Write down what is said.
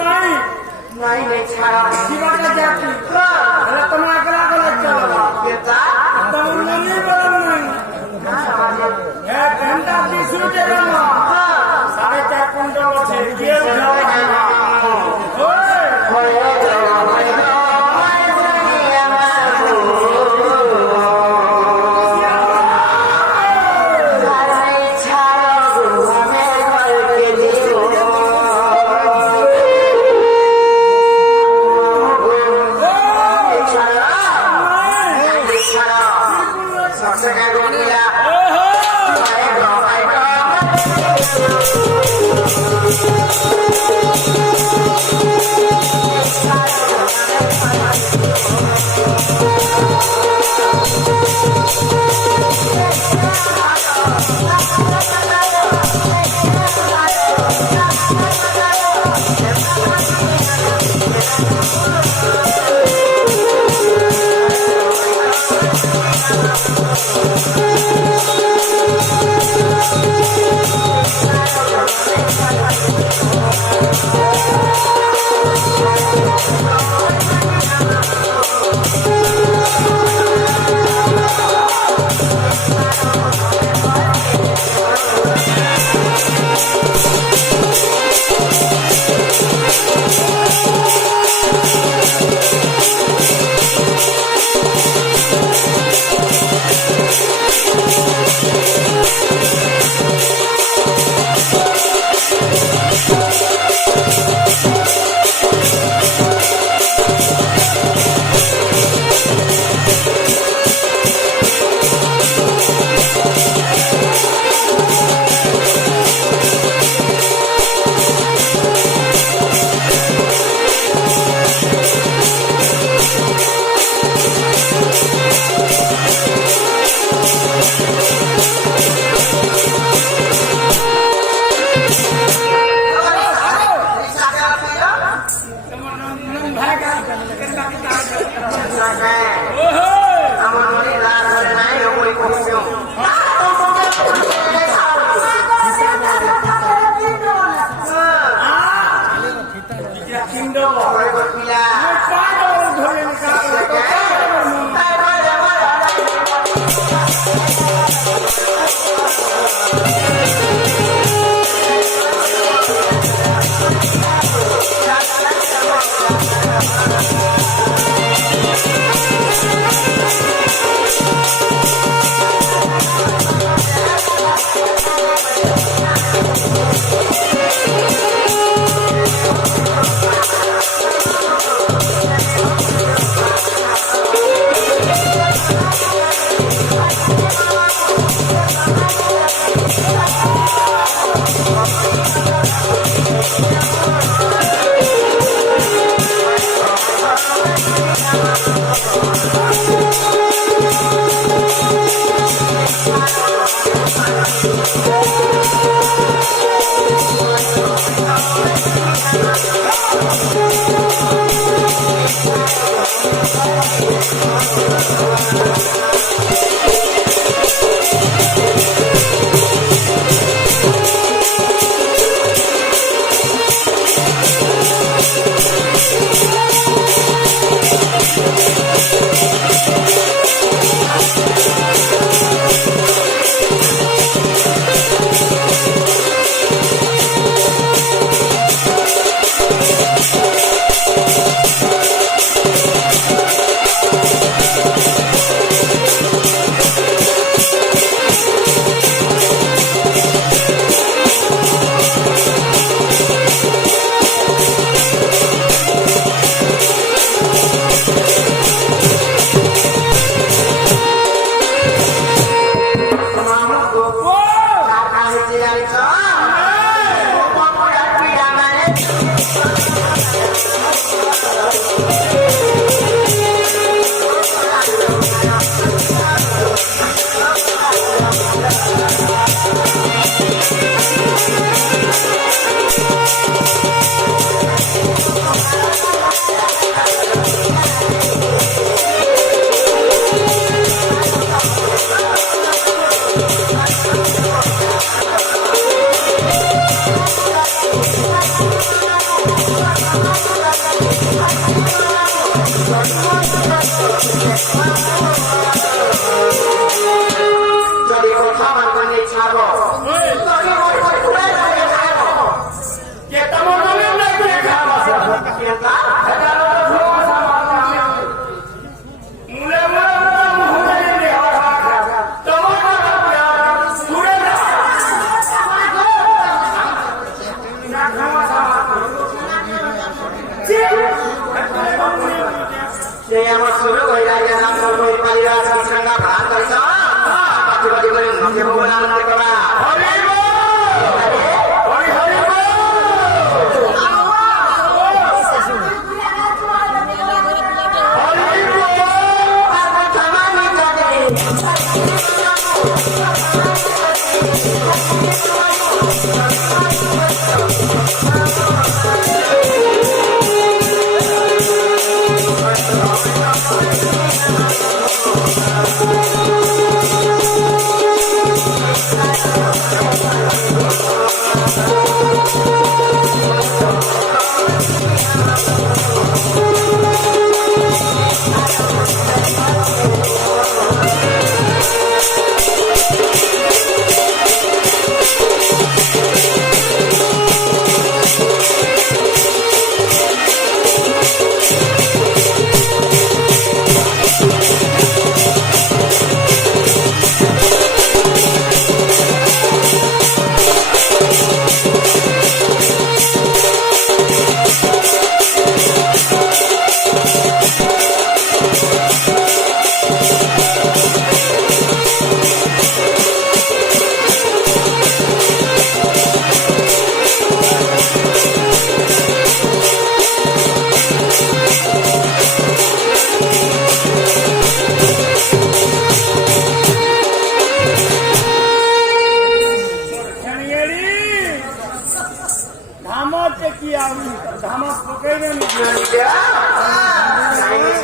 নাই নাই নাই ছাড়া জীবনটা যাচ্ছি তাহলে তোমার একলা করে চলো বেটা তোমার মনে বলেন নাই হ্যাঁ ঘন্টা 20 রুপে না 4.5 কুইন্টাল আছে কেউ যাবে না যদি কথা মানে ছাড়ো যদি ওই ঘুরে ঘুরে ছাড়ো কে তোমার নামে লাগবে খাওয়া কেতা এটা হলো মুলে মুলে মুলে রে তোমার ঘুরে না যে আমার শুরু হয়ে যায় নাম কই পালিয়া সংসঙ্গা ভাত কইছ বাকি বাকি করে নকে ভগবান নাম করা হরি হরি হরি ধামাক কি আমি ধামাক পকাইবেন India, Chinese